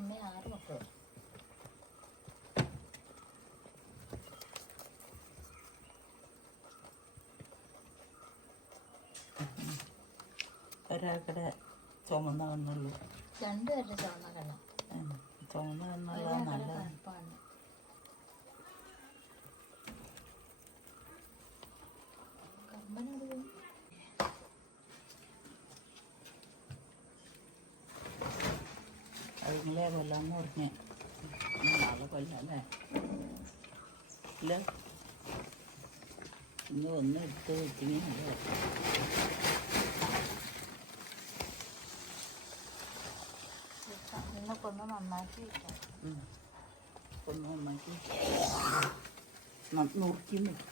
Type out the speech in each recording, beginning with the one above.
അമ്മ ആറ് മക്കൾ ഒരാൾക്കടെ ചുമന്ന കണ്ണുള്ളൂ രണ്ടുപേരുടെ ചുമന്ന കണ്ണം. ചുമന്ന കണ്ണുള്ള ഒരാൾക്കടെ നല്ലതാണ് അതുങ്ങളെ കൊല്ലാന്ന് പറഞ്ഞ നാളെ കൊല്ലല്ലേ ഇല്ല. ഇന്ന് ഒന്ന് എടുത്ത് വെച്ചിങ്ങനെ നിന്നൊക്കെ ഒന്ന് നന്നാക്കി ഒന്ന് നന്നാക്കി നുറുക്കി വെക്കും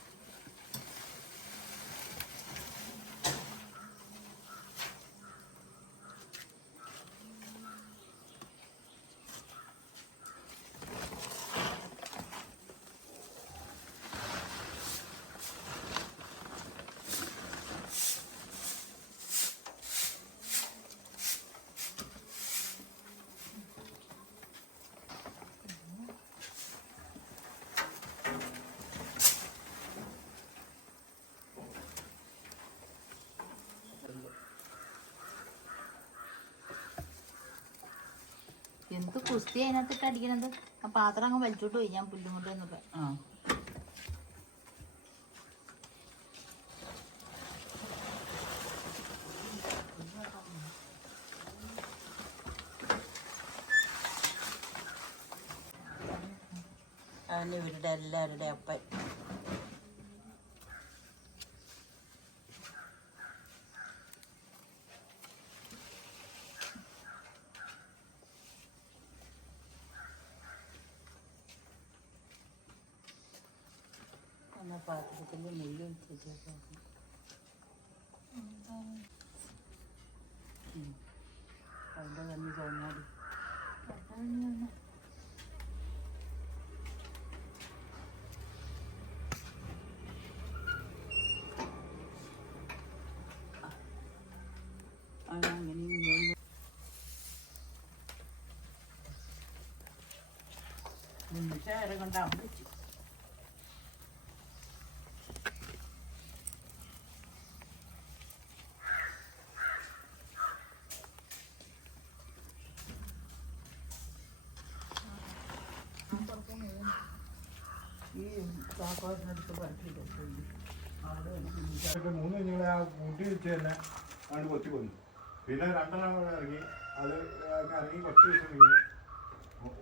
എന്ത് കുസ്തി അതിനകത്തിട്ട് അടിക്കണത്? ആ പാത്രം അങ്ങ് വലിച്ചോട്ട് പോയി ഞാൻ പുല്ലുമുട്ട് വന്നപ്പോ. ആ. അവന് ഇവരുടെ എല്ലാവരുടെ അപ്പൻ. എന്ന മുള്ളി ഒഴിച്ചേക്കാം അതിന്റെ തന്നെ തോന്നാടി അങ്ങനെ ഈ ചാപ്പാടിനടുത്ത് അവിടെ എനിക്ക് മൂന്ന് കുഞ്ഞുങ്ങളെ ആ കൂട്ടി വെച്ച് തന്നെ അങ്ങോട്ട് കൊത്തി കൊന്നു. പിന്നെ രണ്ടെണ്ണം കൂടെ ഇറങ്ങി. അത് ഇറങ്ങി കുറച്ച് ദിവസം കഴിഞ്ഞു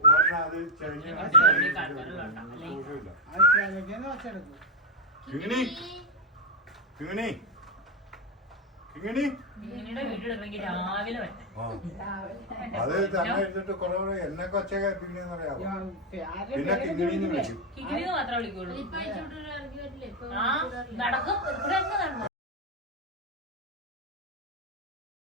ഒരെണ്ണം അത് ചെറിയ ഇങ്ങനെ കിങ്ങിണി. ആ. അത് തന്നെ എടുത്തിട്ട് കുറെ കുറെ എന്നെ കൊച്ചൊക്കെ കേൾപ്പിക്കണെന്ന് പറയാമോ പിന്നെ കിങ്ങിണിന്ന് വിളിക്കും.